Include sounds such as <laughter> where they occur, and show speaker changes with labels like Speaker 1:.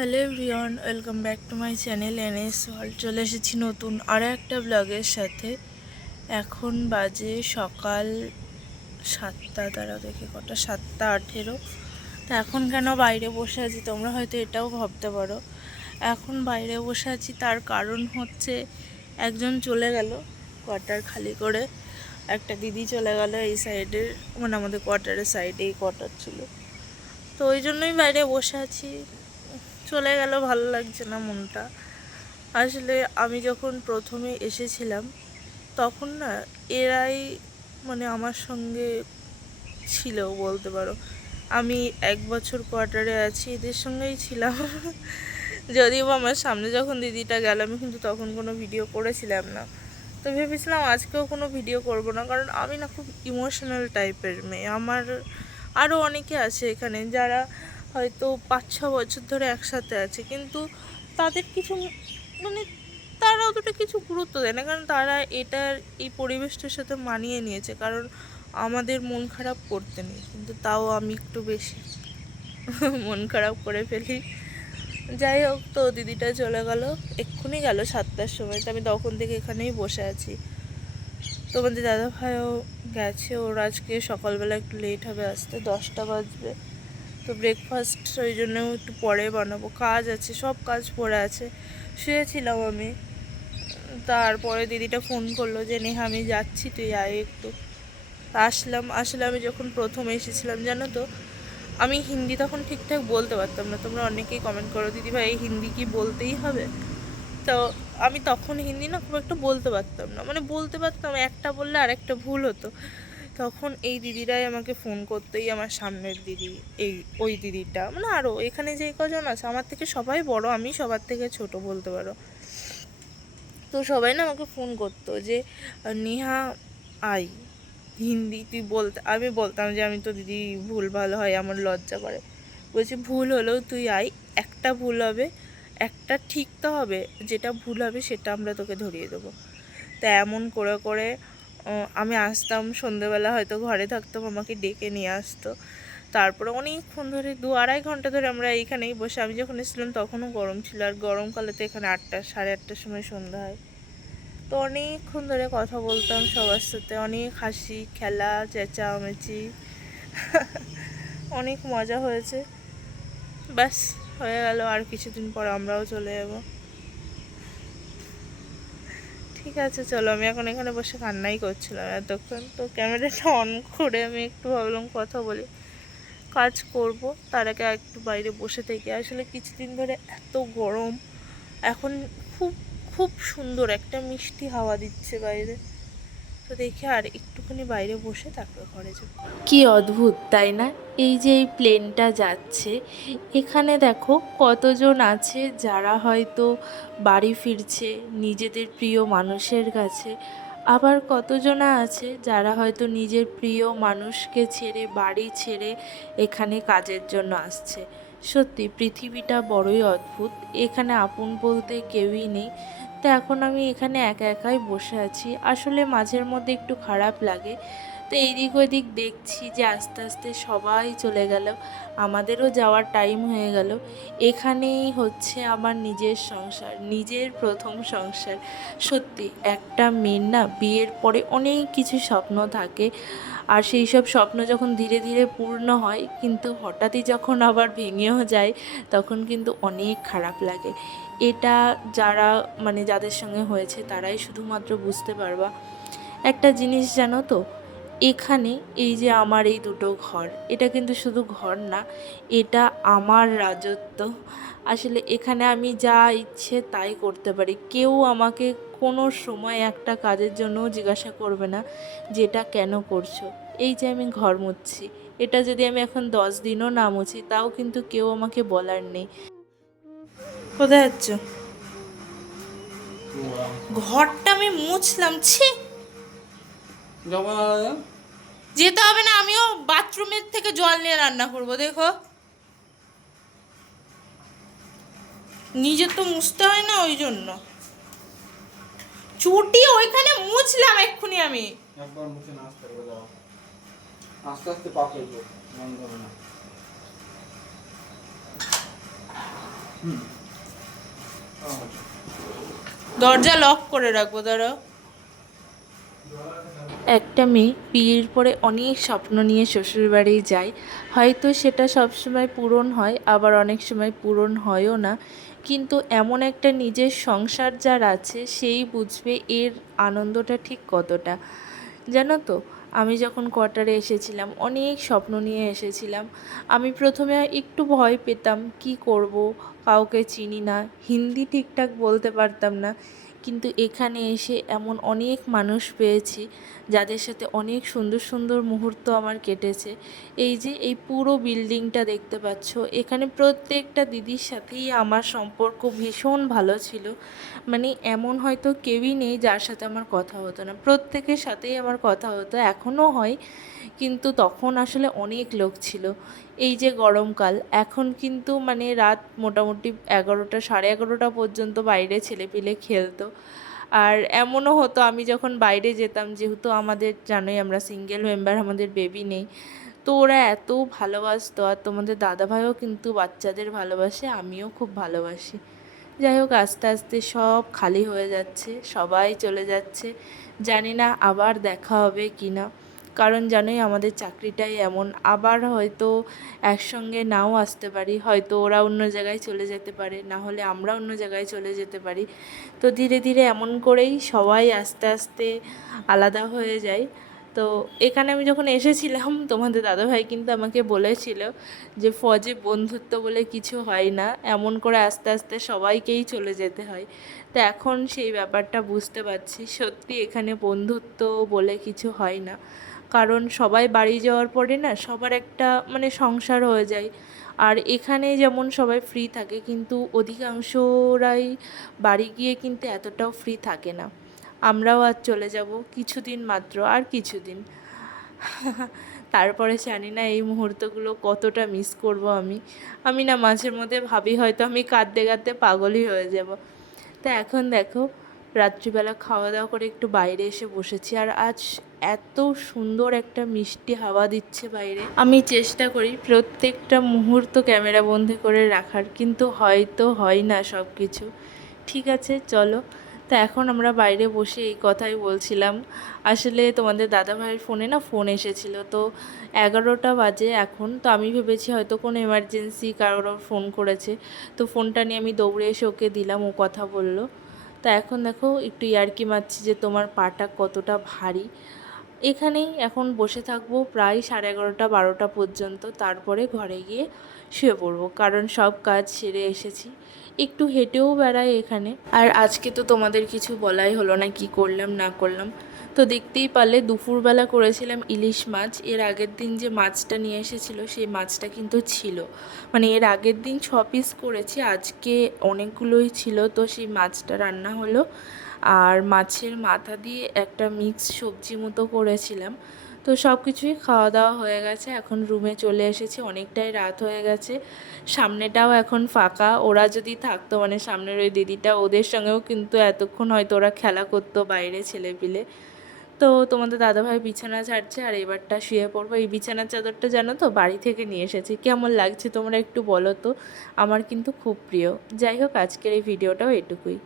Speaker 1: Hello everyone, welcome back to my channel NS world. চলে এসেছি নতুন আরও একটা ব্লগের সাথে। এখন বাজে সকাল সাতটা, তারা দেখে কটা? সাতটা আঠেরো। তো এখন কেন বাইরে বসে আছি? তোমরা হয়তো এটাও ভাবতে পারো। এখন বাইরে বসে আছি, তার কারণ হচ্ছে একজন চলে গেল কোয়ার্টার খালি করে। একটা দিদি চলে গেল এই সাইডের মানে আমাদের কোয়ার্টারের সাইডে, এই কোয়ার্টার ছিল। তো ওই জন্যই বাইরে বসে আছি। চলে গেল, ভালো লাগছে না মনটা। আসলে আমি যখন প্রথমে এসেছিলাম, তখন না এরাই মানে আমার সঙ্গে ছিল বলতে পারো। আমি এক বছর কোয়ার্টারে আছি, এদের সঙ্গেই ছিলাম। যদিও আমার সামনে যখন দিদিটা গেল, আমি কিন্তু তখন কোনো ভিডিও করেছিলাম না। তো ভেবেছিলাম আজকেও কোনো ভিডিও করব না, কারণ আমি না খুব ইমোশনাল টাইপের মেয়ে। আমার আরও অনেকে আছে এখানে যারা হয়তো পাঁচ ছ বছর ধরে একসাথে আছে, কিন্তু তাদের কিছু মানে তারা অতটা কিছু গুরুত্ব দেয় না, কারণ তারা এটার, এই পরিবেশটার সাথে মানিয়ে নিয়েছে, কারণ আমাদের মন খারাপ করতে নেই, কিন্তু তাও আমি একটু বেশি <laughs> মন খারাপ করে ফেলি। যাই হোক তো, দিদিটা চলে গেল, এক্ষুনি গেল সাতটার সময়, তো আমি তখন থেকে এখানেই বসে আছি। তোমাদের দাদা ভাইও গেছে, ওর আজকে সকালবেলা একটু লেট হবে আসতে দশটা বাজবে। তো ব্রেকফাস্ট ওই জন্য একটু পরে বানাবো। কাজ আছে, সব কাজ পড়ে আছে। শুয়েছিলাম আমি। তারপরে দিদিটা ফোন করল যে, নেহা, আমি যাচ্ছি, তুই আয় একটু। আসলাম, আসলে আমি যখন প্রথম এসেছিলাম, জানো তো, আমি হিন্দি তখন ঠিকঠাক বলতে পারতাম না। তোমরা অনেকেই কমেন্ট করো, দিদি ভাই, হিন্দি কি বলতেই হবে? তো আমি তখন হিন্দি না খুব একটা বলতে পারতাম না। মানে বলতে পারতাম, একটা বললে আরেকটা ভুল হতো। তখন এই দিদিরাই আমাকে ফোন করতেই আমার সামনের দিদি, এই, ওই দিদিটা। মানে আরও এখানে যে কজন আছে, আমার থেকে সবাই বড়, আমি সবার থেকে ছোট বলতে পারো। তো সবাই না আমাকে ফোন করতো যে, নেহা আই হিন্দি তুই বলতে, আমি বলতাম যে, আমি তো দিদি ভুল ভালো হয়, আমার লজ্জা করে। বলছি, ভুল হলেও তুই আই একটা ভুল হবে, একটা ঠিক তো হবে, যেটা ভুল হবে সেটা আমরা তোকে ধরিয়ে দেবো। তা এমন করে করে আমি আসতাম, সন্ধেবেলা হয়তো ঘরে থাকতাম, আমাকে ডেকে নিয়ে আসতো। তারপরে অনেকক্ষণ ধরে, দু আড়াই ঘণ্টা ধরে আমরা এইখানেই বসে। আমি যখন এসেছিলাম তখনও গরম ছিল, আর গরমকালে তো এখানে আটটা, সাড়ে আটটার সময় সন্ধ্যা হয়। তো অনেকক্ষণ ধরে কথা বলতাম সবার সাথে, অনেক হাসি, খেলা, চেঁচামেচি, অনেক মজা হয়েছে। ব্যাস, হয়ে গেল, আর কিছুদিন পর আমরাও চলে যাব। ঠিক আছে, চলো। আমি এখন এখানে বসে কান্নাই করছিলাম এতক্ষণ। তো ক্যামেরাটা অন করে আমি একটু ভাবলাম কথা বলি। কাজ করব, তার আগে একটু বাইরে বসে থেকে। আসলে কিছুদিন ধরে এত গরম। এখন খুব খুব সুন্দর একটা মিষ্টি হাওয়া দিচ্ছে বাইরে। তো দেখে আর একটুখানি বাইরে বসে তারপর ঘরে যাব। কি অদ্ভুত, তাই না? এই যে এই প্লেনটা যাচ্ছে, এখানে দেখো কতজন আছে যারা হয়তো বাড়ি ফিরছে নিজেদের প্রিয় মানুষের কাছে, আবার কতজনা আছে যারা হয়তো নিজের প্রিয় মানুষকে ছেড়ে, বাড়ি ছেড়ে এখানে কাজের জন্য আসছে। সত্যি, পৃথিবীটা বড়ই অদ্ভুত, এখানে আপন বলতে কেউই নেই। তো এখন আমি এখানে একা একাই বসে আছি। আসলে মাঝের মধ্যে একটু খারাপ লাগে। তো এইদিক ওইদিক দেখছি যে আস্তে আস্তে সবাই চলে গেল। আমাদেরও যাওয়ার টাইম হয়ে গেল। এখানেই হচ্ছে আমার নিজের সংসার, নিজের প্রথম সংসার। সত্যি, একটা মেয়ের না বিয়ের পরে অনেক কিছু স্বপ্ন থাকে। আর সেই সব স্বপ্ন যখন ধীরে ধীরে পূর্ণ হয়, কিন্তু হঠাৎই যখন আবার ভেঙেও যায়, তখন কিন্তু অনেক খারাপ লাগে। এটা যারা মানে যাদের সঙ্গে হয়েছে, তারাই শুধুমাত্র বুঝতে পারবা। একটা জিনিস জানো তো এখানে এই যে আমার এই দুটো ঘর এটা কিন্তু শুধু ঘর না এটা আমার রাজত্ব। আসলে এখানে আমি যা ইচ্ছে তাই করতে পারি। কেউ আমাকে কোনো সময় একটা কাজের জন্যও জিজ্ঞাসা করবে না যে এটা কেন করছ? এই যে আমি ঘর মুছছি। এটা যদি আমি এখন দশ দিনও না মুছি তাও কিন্তু কেউ আমাকে বলার নেই। কোথায় যাচ্ছ? ঘরটা আমি মুছলাম ছি! যেতে হবে না আমিও বাথরুমের থেকে জল নিয়ে রান্না করব দেখো। নিজে তো মুছতে হয় না ওই জন্য। চুটি ওইখানে মুছলাম এক্ষুনি আমি।
Speaker 2: একবার মুখে না আসতে আস্তে আস্তে পা ফেলব বন্ধ হবে না।
Speaker 1: দরজা লক করে রাখব দাঁড়াও। একটা মেয়ে বিয়ের পরে অনেক স্বপ্ন নিয়ে শ্বশুরবাড়ি যায়। হয়তো সেটা সবসময় পূরণ হয়, আবার অনেক সময় পূরণ হয়ও না। কিন্তু এমন একটা নিজের সংসার যার আছে, সেই বুঝবে এর আনন্দটা ঠিক কতটা। জানো তো, আমি যখন কোয়ার্টারে এসেছিলাম, অনেক স্বপ্ন নিয়ে এসেছিলাম। আমি প্রথমে একটু ভয় পেতাম, কি করব? কাউকে চিনি না, হিন্দি ঠিকঠাক বলতে পারতাম না। কিন্তু এখানে এসে এমন অনেক মানুষ পেয়েছি যাদের সাথে অনেক সুন্দর সুন্দর মুহূর্ত আমার কেটেছে। এই যে, এই পুরো বিল্ডিংটা দেখতে পাচ্ছ, এখানে প্রত্যেকটা দিদির সাথেই আমার সম্পর্ক ভীষণ ভালো ছিল। মানে এমন হয়তো কেউই নেই যার সাথে আমার কথা হতো না। প্রত্যেকের সাথেই আমার কথা হতো, এখনও হয়। কিন্তু তখন আসলে অনেক লোক ছিল। এই যে গরমকাল, এখন কিন্তু মানে রাত মোটামুটি এগারোটা, সাড়ে এগারোটা পর্যন্ত বাইরে ছেলেপিলে খেলতো। আর এমনও হতো, আমি যখন বাইরে যেতাম, যেহেতু আমাদের, জানোই আমরা সিঙ্গেল মেম্বার আমাদের বেবি নেই, তো ওরা এত ভালোবাসতো, আর তোমাদের দাদাভাইও কিন্তু বাচ্চাদের ভালোবাসে, আমিও খুব ভালোবাসি। যাই হোক, আস্তে আস্তে সব খালি হয়ে যাচ্ছে, সবাই চলে যাচ্ছে, জানি না আবার দেখা হবে কি না কারণ জানোই আমাদের চাকরিটাই এমন। আবার হয়তো একসঙ্গে নাও আসতে পারি, হয়তো ওরা অন্য জায়গায় চলে যেতে পারে, না হলে আমরা অন্য জায়গায় চলে যেতে পারি। তো ধীরে ধীরে এমন করেই সবাই আস্তে আস্তে আলাদা হয়ে যায়। তো এখানে আমি যখন এসেছিলাম, <laughs> তোমাদের দাদাভাই কিন্তু আমাকে বলেছিল যে, ফজে বন্ধুত্ব বলে কিছু হয় না, এমন করে আস্তে আস্তে সবাইকেই চলে যেতে হয়। তো এখন সেই ব্যাপারটা বুঝতে পারছি, সত্যি এখানে বন্ধুত্ব বলে কিছু হয় না। কারণ সবাই বাড়ি যাওয়ার পরে না, সবার একটা মানে সংসার হয়ে যায়। আর এখানে যেমন সবাই ফ্রি থাকে, কিন্তু অধিকাংশরাই বাড়ি গিয়ে কিন্তু এতটাও ফ্রি থাকে না। আমরাও আজ চলে যাব কিছুদিন মাত্র, আর কিছুদিন। তারপরে জানি না এই মুহূর্তগুলো কতটা মিস করব আমি। আমি না মাঝের মধ্যে ভাবি হয়তো আমি কাঁদতে কাঁদতে পাগলই হয়ে যাব। তা এখন দেখো, রাত্রিবেলা খাওয়া দাওয়া করে একটু বাইরে এসে বসেছি, আর আজ এত সুন্দর একটা মিষ্টি হাওয়া দিচ্ছে বাইরে। আমি চেষ্টা করি প্রত্যেকটা মুহূর্ত ক্যামেরা বন্দি করে রাখার, কিন্তু হয়তো হয় না সব কিছু ঠিক আছে, চলো। তা এখন আমরা বাইরে বসে এই কথাই বলছিলাম। আসলে তোমাদের দাদাভাইয়ের ফোনে না ফোন এসেছিল, তো এগারোটা বাজে এখন। তো আমি ভেবেছি হয়তো কোনো এমার্জেন্সি কারোর ফোন করেছে। তো ফোনটা নিয়ে আমি দৌড়ে এসে ওকে দিলাম, ও কথা বলল। তা এখন দেখো একটু ইয়ার্কি মারছি যে তোমার পাটা কতটা ভারী। এখানেই এখন বসে থাকব প্রায় সাড়ে এগারোটা, বারোটা পর্যন্ত। তারপরে ঘরে গিয়ে শুয়ে পড়ব, কারণ সব কাজ সেরে এসেছি। একটু হেঁটেও বেড়াই এখানে। আর আজকে তো তোমাদের কিছু বলাই হলো না, কি করলাম, না করলাম। তো দেখতেই পারলে দুপুরবেলা করেছিলাম ইলিশ মাছ। এর আগের দিন যে মাছটা নিয়ে এসেছিল, সেই মাছটা কিন্তু ছিল। মানে এর আগের দিন ছ পিস করেছি, আজকে অনেকগুলোই ছিল। তো সেই মাছটা রান্না হলো। আর মাছের মাথা দিয়ে একটা মিক্স সবজি মতো করেছিলাম। তো সব কিছুই খাওয়া দাওয়া হয়ে গেছে। এখন রুমে চলে এসেছি। অনেকটাই রাত হয়ে গেছে। সামনেটাও এখন ফাঁকা। ওরা যদি থাকতো মানে সামনের ওই দিদিটা, ওদের সঙ্গেও কিন্তু এতক্ষণ হয়তো ওরা খেলা করতো বাইরে ছেলেপিলে। তো তোমাদের দাদাভাই বিছানা ছাড়ছে আর এবারটা শুয়ে পড়ব। এই বিছানার চাদরটা জানো তো, বাড়ি থেকে নিয়ে এসেছি। কেমন লাগছে তোমরা একটু বলো তো? আমার কিন্তু খুব প্রিয়। যাই হোক, আজকের এই ভিডিওটাও এটুকুই।